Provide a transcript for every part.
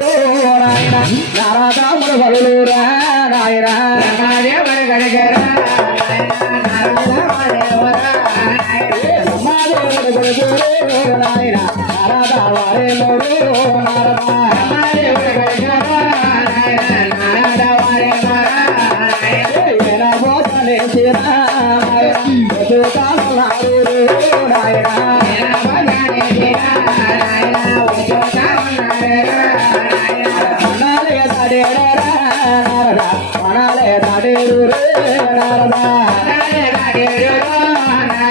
నాయన నారాదాముడు బలురా నాయన దేవర గడగరా బ్రహ్మాదేవుడు బలుగురు నాయన నారాదావారే మూడు నారదా ఏనా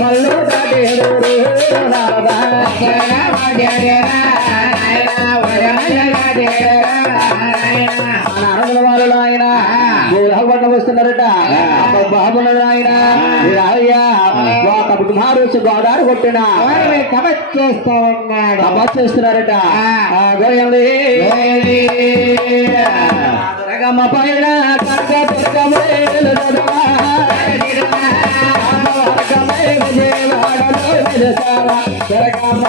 మల్ల దాటేరు నారదా పొలనే తడేరు నారదా నాయన నాయన ఆయన గోధపట్ల వస్తున్నారట బాబులు ఆయన రాయ్యా ఒక కుమారు గోదావరి కొట్టిన చేస్తా ఉన్నాడు తపస్సు చేస్తున్నారట గోయండి దుర్గమ్మ పైన కనక విజయవాడలో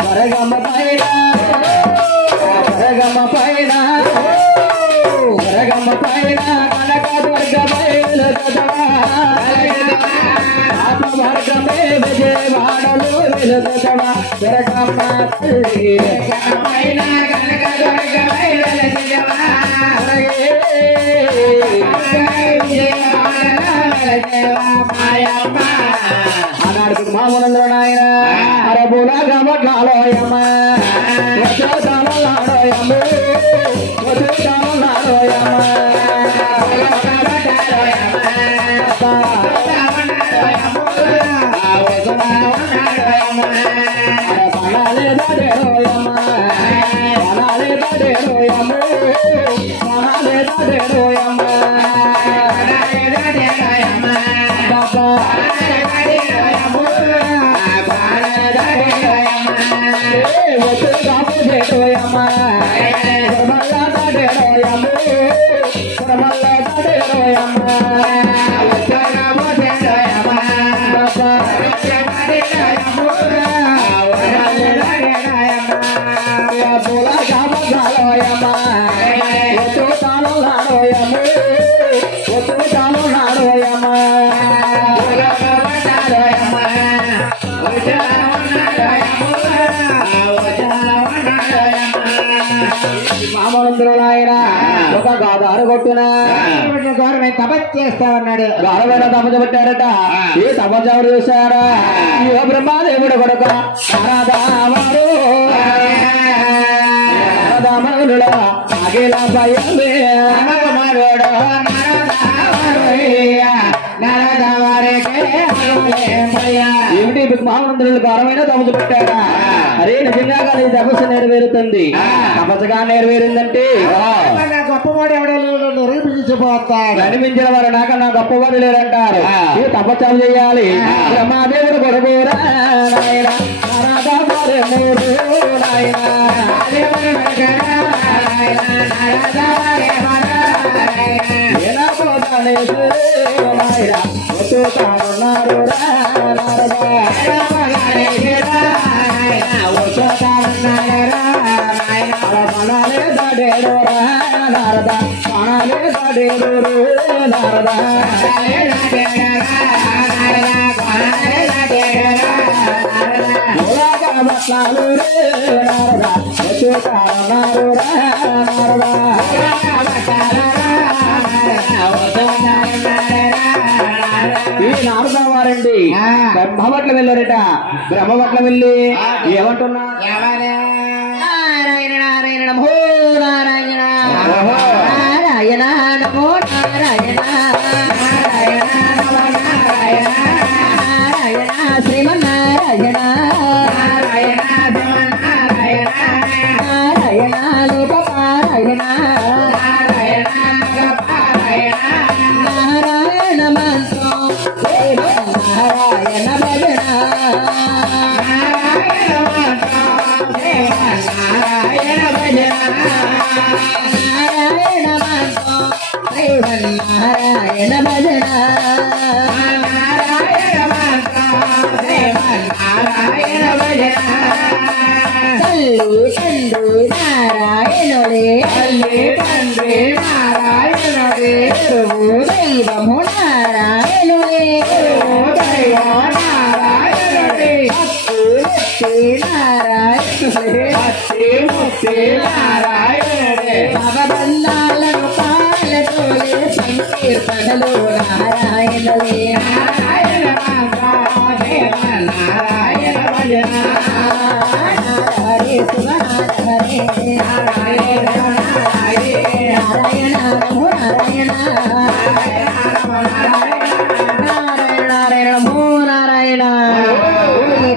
దొరగమ్మ పైన దొరగమ్మ పైన దొరగమ్మ పైన కనక దుర్గ బయలు చదవా పాప వర్గమే విజయవాడలో వెలుగదవా దొరగమ్మ తల్లి ఆనాడు మామూలంలో నాయన అరబులా గమట్లాలోయమ్మ గవర్నమెంట్ తపస్సు చేస్తా ఉన్నాడు గాలమైన తపజ పెట్టారట ఏ తపజ ఎవరు చూశారా ఇవ బ్రహ్మాదేవుడు కొడుక అఖిల భయమే కుమారుడు ఏమిటి? మామూలందరూ ఘోరమైన తపస్సు పెట్టారా? అరే నిజంగా కానీ ఈ తపస్సు నెరవేరుతుంది. తపస్సుగా నెరవేరిందంటే? గొప్పవాడు ఎవడో నిరూపించిపోతాడు కనిపించిన వారు నాకన్నా గొప్పవారు లేరంటారు. ఈ తపస్సు చేయాలి. బ్రహ్మాదేవుడు కొడుకురా నాయన. నారద నారదా నారదా నాయన ఏనాపోతానే నాయన వచ్చుతానున్నారు రా నారద పణాలే దాడేడు రా నారద ఈ నారద వారండి బ్రహ్మపట్ల వెళ్ళారట. బ్రహ్మపట్ల వెళ్ళి ఏమంటున్నా? నారాయణ నారాయణ నమో నారాయణ. నారాయణ నమో నారాయణ. తల్లి తండ్రి నారాయణుడే. తల్లి తండ్రి నారాయణుడే. గురువు దైవము నారాయణుడే. గురువు దైవము నారాయణుడే. భక్తి ముక్తి నారాయణుడే. భక్తి ముక్తి నారాయణుడే. భగబంధాలను పాలతోలే సంకీర్తనలు నారాయణుడే. నారాయణ నారాయణ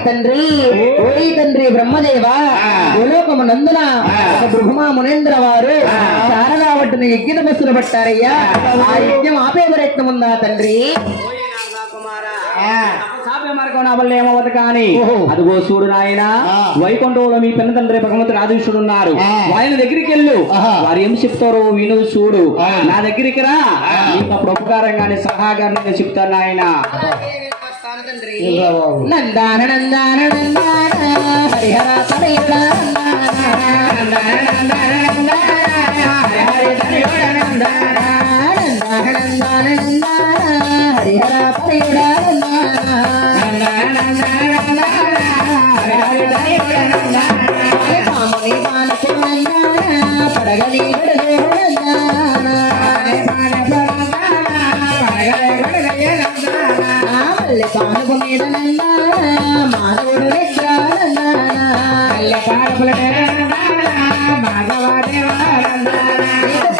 తండ్రి. ఓయ్ తండ్రి బ్రహ్మదేవ గోలోకము నందున ఒక బృహమా మునేంద్ర వారు శారదావట్టుని యజ్ఞ బస్సులు పట్టారయ్యా. ఆ. యజ్ఞం ఆపే ప్రయత్నం ఉందా తండ్రి ఏమవదు కానీ. అదిగో చూడు నాయన. వైకుంఠంలో మీ పెన్న తండ్రి భగవంతుడు ఆదిశుడు ఉన్నారు. ఆయన దగ్గరికి వెళ్ళు. వారు ఏం చెప్తారో విను చూడు. నా దగ్గరికి రా. ఉపకారంగానే సహాగాన్ని నేను చెప్తాను నాయన. நந்தான நந்தான நந்தான ஹரிஹரா சபையுடா நந்தான நந்தான நந்தான ஹரிஹரி சபையோட நந்தான நந்தான మల్లె మీద నందాన మాధవుడు నిద్ర నందాన మల్లె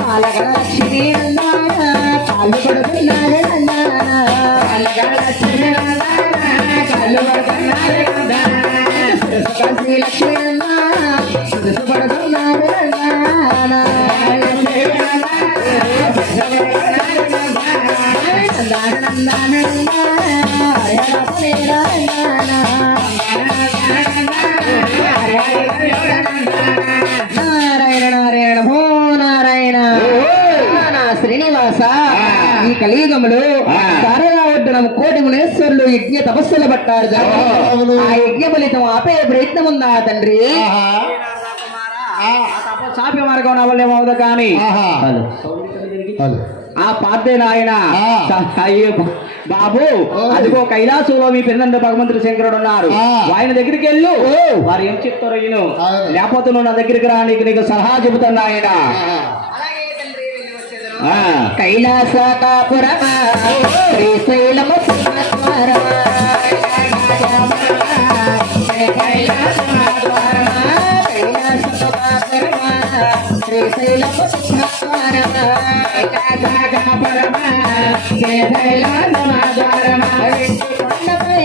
పాలగడ లక్ష్మి నందాన కాళ్ళు పడుతున్నాడు పాలగడ లక్ష్మి నందాన కాళ్ళు పడుతున్నాడు లక్ష్మి నందాన పడుతున్నాడు శ్రీనివాస ఈ కలియుగములో తారగావడ్డనం కోటి మునేశ్వరులు యజ్ఞ తపస్సులు పట్టారు. ఆ యజ్ఞ ఫలితం ఆపే ప్రయత్నం ఉందా తండ్రి. సాపే మార్గం నా వల్ల ఏమవదు కానీ. ఆ పాతే నాయన. అయ్యో బాబు. అదిగో కైలాసంలో మీ పెద్దండ్రి భగవంతుడు శంకరుడు ఉన్నారు. ఆయన దగ్గరికి వెళ్ళు ఓ. వారు ఏం చెప్తారో ఈయన. లేకపోతే నా దగ్గరికి రా నీకు నీకు సలహా చెబుతాను ఆయన. కైలాస కాపురమా శ్రీశైలము సింహద్వారమా శ్రీశైలము సింహద్వారమా కొండపై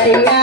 Maria.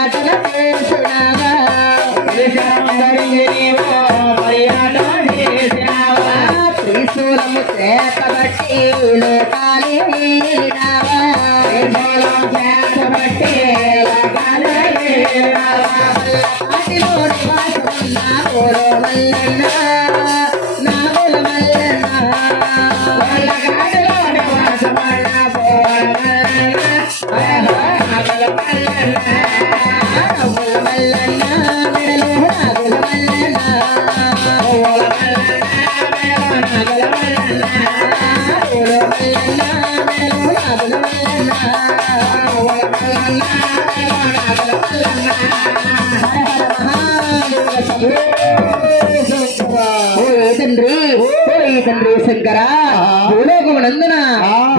తండ్రి శంకర భూలోకమునందున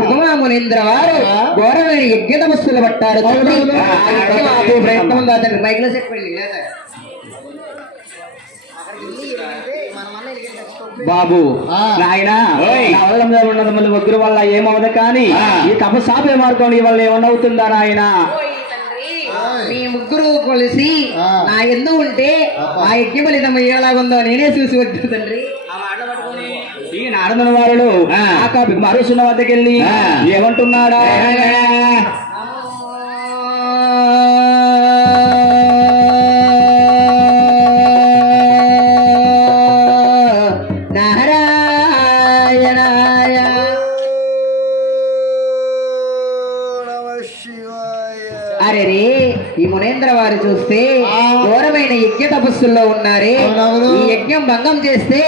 భగవామునేంద్ర వారు ఘోరమైన యజ్ఞ తపస్సులు పట్టారు ప్రయత్నం ఉందా తండ్రి? మైక్లో చెప్పండి. లేదా? బాబు నాయన నా వల్ల మీద ఉన్నది మళ్ళీ వగ్గురు వల్ల ఏమవదు కానీ ఈ తపస్సు ఆపే మార్గం నీ వల్ల ఏమన్నా అవుతుందా నాయన? మీ ముగ్గురు కలిసి నా ఎందు ఉంటే ఆ యజ్ఞ ఫలితం ఎలాగుందో నేనే చూసి వచ్చాను తండ్రి. నారదుని వారులు ఆకా మరుసున్న వద్దకు వెళ్ళి ఏమంటున్నాడా? నారాయణాయ. అరే రే ఈ మునేంద్ర వారు చూస్తే ఘోరమైన యజ్ఞ తపస్సుల్లో ఉన్నారే. ఈ యజ్ఞం భంగం చేస్తే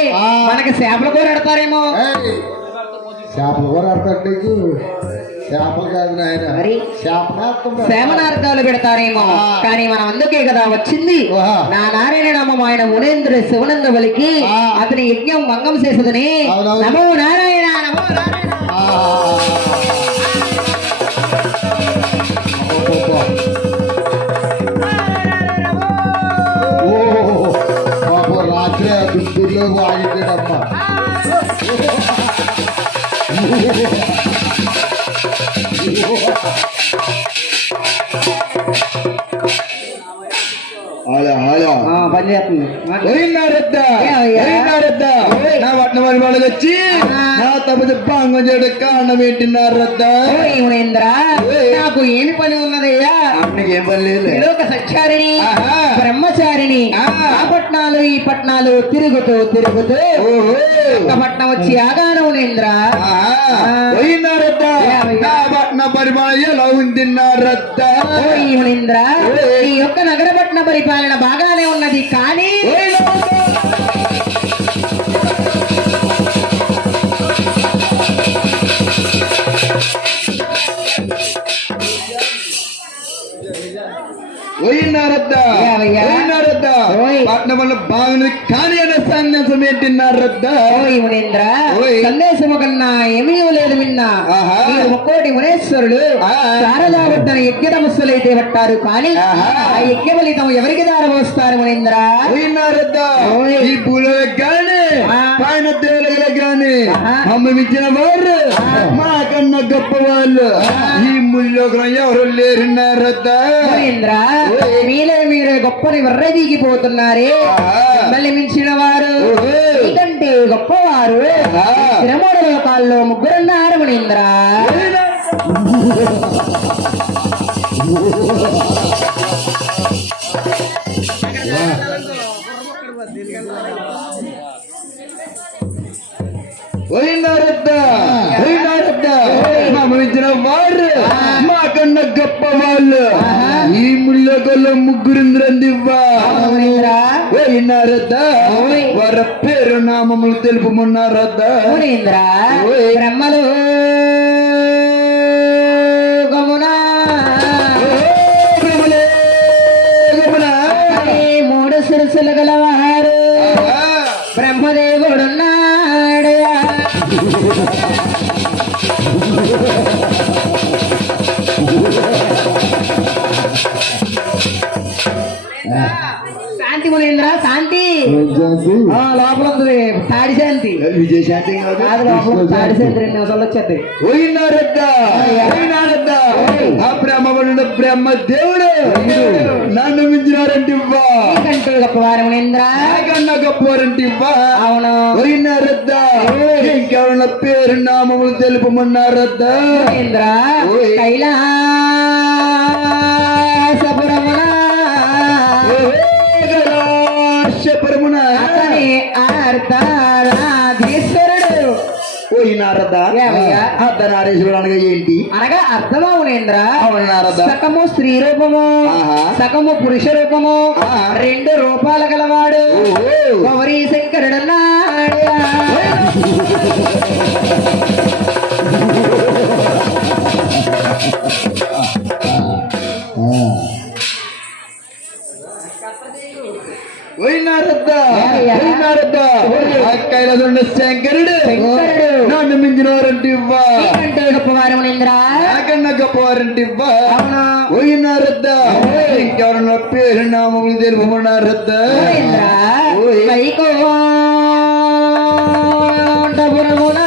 మనకి చేపలు కూడా పెడతారేమో చేపలు అర్థం నీకు. చేపలు కాదు నాయన. పెడతారేమో. కానీ మనం అందుకే కదా వచ్చింది. నా నారాయణ నామం ఆయన మునేంద్ర శివనంద బలికి అతని యజ్ఞం భంగం చేసదని. నమో నారాయణ నా పట్నం వారి వాళ్ళకి వచ్చి నా తప్పు చెప్ప అంగం చేయడక్క అన్నం పెట్టినారద్దా ఓయ్ మునేంద్ర ఓయ్. నాకు ఏమి పని ఉన్నదయ్యా? ఏం పని లేదు. బ్రహ్మచారిని ఆ. పట్నాలు ఈ పట్నాలు తిరుగుతూ తిరుగుతూ ఓహో. ఒక పట్నం వచ్చి ఆగాను మునేంద్ర పోయినారద్దా ఏమయ్యా? నా పట్న పరిమాణ ఎలా ఉందిన్నారద్దా ఓయ్ మునేంద్ర ఓయ్. ఈ యొక్క నగరపట్న పరిపాలన బాగానే ఉన్నది కానీ సందేశము కన్నా ఏమీ లేదు విన్నా ఆహా. మీరు ముక్కోటి మునేశ్వరుడు ఆ. శారదావర్ధన యజ్ఞ తపస్సులు అయితే పట్టారు కానీ ఆహా. ఆ యజ్ఞ ఫలితం ఎవరికి దారపోస్తారు మునేంద్ర పోయినారద్దా ఓయ్. ఈ భూలో గాని ఆ. పైన దేవుళ్ళ గాని ఆహా. మమ్మమిచ్చిన వారు మా కన్నా గొప్ప వాళ్ళు ఈ ముల్లోకం ఎవరు ఓయ్. మీరే మీరే గొప్పని వర్రదీగిపోతున్నారే. మిమ్మల్ని మించిన వారు. మీకంటే గొప్పవారు ఆహా. శ్రమణ లోకాల్లో ముగ్గురున్నారు మునీంద్ర మమ్మల్ని వారు. మాకన్నా గొప్ప వాళ్ళు. ఈ ముళ్ళగొల్ల ముగ్గురింద్రందివ్వా మునీంద్రా పోయినారద్ద వారి పేరు నామములు తెలుపుమన్నారద్ద మునీంద్రా బ్రహ్మలు గమునా. మూడు సిరుసులు గలవారు. బ్రహ్మదేవుడున్నాడు Yeah. లోపల ఉంది. విజయశాంతి రెండు నిమిషాలు వచ్చేది. ఆ బ్రహ్మ దేవుడు. నన్ను మించినారంటే కంటే గొప్పవారు నాకన్నా గొప్పవారంటే అవును. పోయినారద్ద ఇంకెవరన్న పేరు నామములు తెలుపమన్నారద్ద. మునీంద్ర ఏమయ్యా? అర్ధనారీశ్వరుడు అనగా ఏంటి అనగా అర్థమా మునీంద్ర అవునారద్ద సకము స్త్రీ రూపము. సకము పురుష రూపము. రెండు రూపాల గలవాడు. గౌరీ శంకరుడున్నాడు పోయినారద్ద ఏమయ్యా? పోయినారద్ద ఆ కైలాసంలో శంకరుడు శంకరుడు. నన్ను మించినవారంటే ఇవ్వా కంటే గొప్పవారు మునీంద్ర నాకన్నా గొప్పవారంటే ఇవ్వా అవును పోయినారద్ద ఇంకెవరన్నా పేరు నామములు తెలుపమన్నారద్ద మునీంద్ర ఓయ్. వైకుంఠపురమున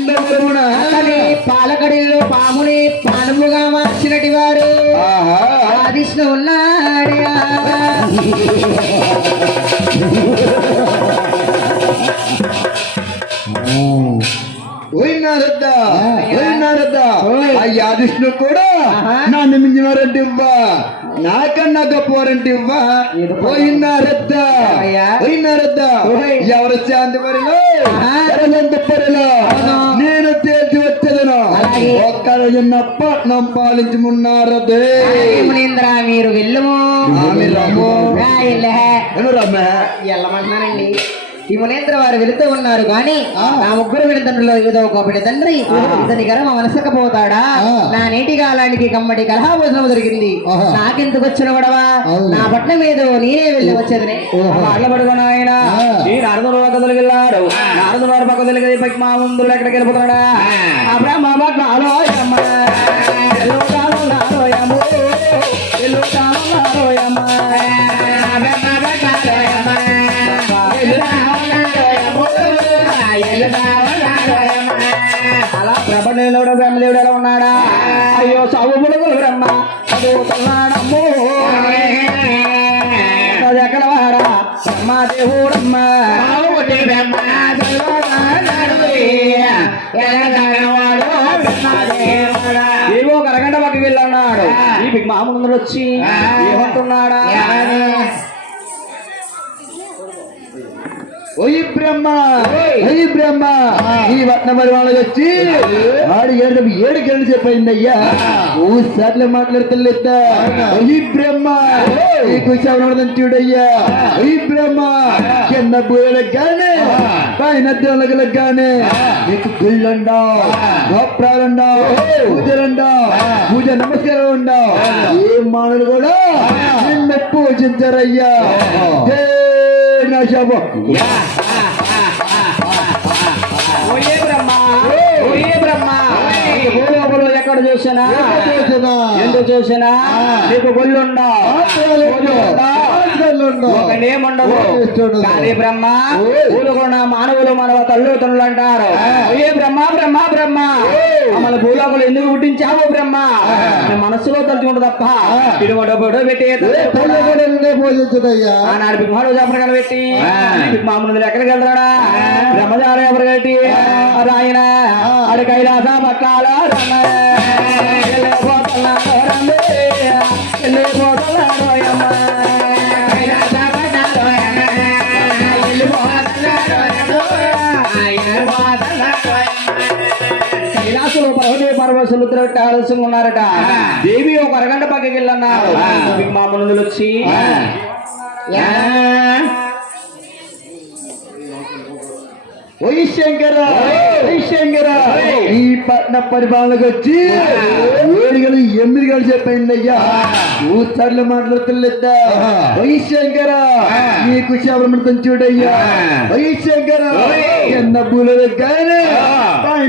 కొండపురమున. అతని పాలకడిలో పాముని పానముగా మార్చినటి వారు ఆహా ఆదిష్ణ ఉన్నాడు పోయినారద్ద పోయినారద్ద ఆ. యాదిష్ణు కూడా ఆహా. నన్ను మించినారంటే ఇవ్వా? నాకన్నా గొప్పవారంటే ఇవ్వా? పోయినారద్ద అయ్యా. పోయినారద్ద. ఎవరు శాంతి పరిలో. ఉన్న పట్నం పాలించమున్నారదే. మునీంద్ర మీరు వెళ్ళుము. వెళ్ళమంటున్నానండి. ఈ మునేంద్ర వారు వెళుతూ ఉన్నారు కానీ నా ముగ్గురు విడతండ్రులో ఏదో ఒక బిడ్డ తండ్రి ఇతని గర్వం మనసకపోతాడా నా నీటి కాలానికి కమ్మటి కలహాభోజనం దొరికింది. నాకెందుకు వచ్చిన గొడవ? నా పట్నం ఏదో నేనే వెళ్ళి వచ్చేది వాళ్ళ పడుకున్న ఆయన ఈ నారదుడు పక్క తొలగిల్లాడు నారదుడు వారి పక్క తొలగి పైకి మా ముందు ఎక్కడికి వెళ్ళిపోతున్నాడా ఆ. బ్రహ్మ పట్ల ఆలోయమ్మ ఎల్లు కాలం నాలోయమ్మ ఎల్లు వెళ్ళన్నాడు ఈ బిగ్ మామూలు వచ్చి ఏమంటున్నాడా? బ్రహ్మ! బ్రహ్మ! ఈ వట్న వచ్చి ఆడు ఏడు ఏడు గంటలు సార్లు మాట్లాడుతలేద్దా ఓయ్ బ్రహ్మ! నీకు శవనం చూడయ్యా? బ్రహ్మ! కింద బూయలకు గానే పైన దేవులకు నీకు గుళ్ళుండవు గోపురాలుండవు పూజలుండవు పూజ నమస్కారం ఉండవు ఏ మానవులు కూడా నిన్ను పూజించరయ్యా. జై నా శవం ఓయే బ్రహ్మ ఓయే బ్రహ్మ. భూలోకంలో ఎక్కడ చూసినా ఎందుకు చూసినా నీకు గొల్లుండా ఒకటేముండదు. కానీ బ్రహ్మ భూలోకున్న మానవులు మన తల్లు తల్లులు అంటారు ఓయే బ్రహ్మ బ్రహ్మ బ్రహ్మ? మమ్మల్ని భూలోకులు ఎందుకు పుట్టించావు బ్రహ్మ? మనస్సులో తలుచుకుంటు తప్ప. ఇటువంటి బొడు పెట్టి ఆనాడు బిగ్మాడు జాపరకాలు పెట్టి బిగ్మామునులు ఎక్కడికి వెళ్తాడా? బ్రహ్మచారి ఎవరు కట్టి? రాయన అడి కైలాస పట్టాల కైలాసులో ప్రభుదేవి పరమశుద్ర కాలసింగ్ ఉన్నారట. దేవి ఒక అరగంట పక్కకి వెళ్ళన్నారు. మామూలు వచ్చి ఓయ్ శంకర ఓయ్ శంకర ఈ పట్న పరిపాలనకు వచ్చి ఏడు గంటలు ఎనిమిది గంటలు చెప్పింది అయ్యా ఊసర్లు మాట్లాడుతులేద్దా ఓయ్ శంకర నీకు శబరమృతం చూడయ్యా. ఓయ్ శంకర ఎన్న పూల దగ్గర